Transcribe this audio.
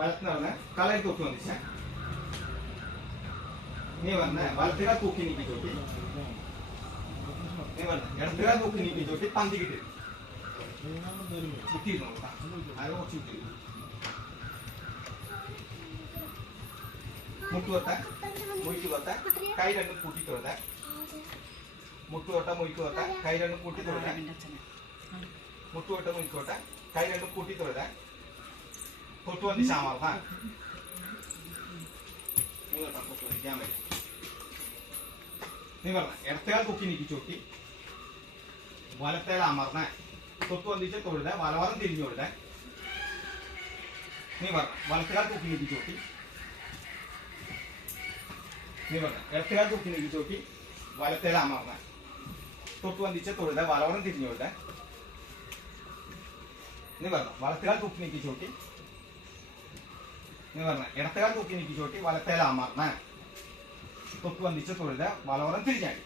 വലത്ത് നടന്ന് കളയിൽ തൂക്കി വന്നിച്ച നീ പറഞ്ഞ വലത്തുകാൽ തൂക്കി നീക്കി ചോട്ടി നീ പറഞ്ഞ ഇടത്തുകാൽ തൂക്കി നീക്കി ചോട്ടി പന്തി കിട്ടി കുത്തിയിരുന്നു അത് കുറച്ച് കുത്തി മുട്ടുകൊത്ത മൊയ്ക്ക് കൊത്ത കൈ രണ്ടും കൂട്ടി തൊഴുത മുട്ടുകൊട്ട മൊയ്ക്ക് കൊത്ത കൈ രണ്ടും കൂട്ടി തൊഴുത മുട്ടുകൊട്ട മൊയ്ക്ക് കൊത്ത കൈ രണ്ടും കൂട്ടി തൊഴുത തൊട്ടു വന്ന് ശ്യാമാ നീ പറഞ്ഞ ഇടത്തേൽ തൂക്കി നീക്കി ചോട്ടി വലത്തേൽ അമർന്ന തൊട്ട് വന്നിച്ച് തൊഴുത വലവറം തിരിഞ്ഞു തൊഴുത നീ പറഞ്ഞ വലത്തേൽ തൂക്കി നീക്കി ചോട്ടി നീ പറഞ്ഞ ഇടത്തേൽ തൂക്കി നീക്കി ചോട്ടി വലത്തേൽ അമർന്ന തൊട്ട് വന്നിച്ച് തൊഴുത വലവറം തിരിഞ്ഞു തൊഴുത നീ പറഞ്ഞ വലത്തേൽ തൂക്കി നീക്കി ചോട്ടി നീ പറഞ്ഞ ഇടത്തേൽ തൂക്കി നീക്കി ചോട്ടി വലത്തേൽ അമർന്ന തൊട്ട് വന്നിച്ച് തൊഴുത വലവറം തിരിഞ്ഞാടി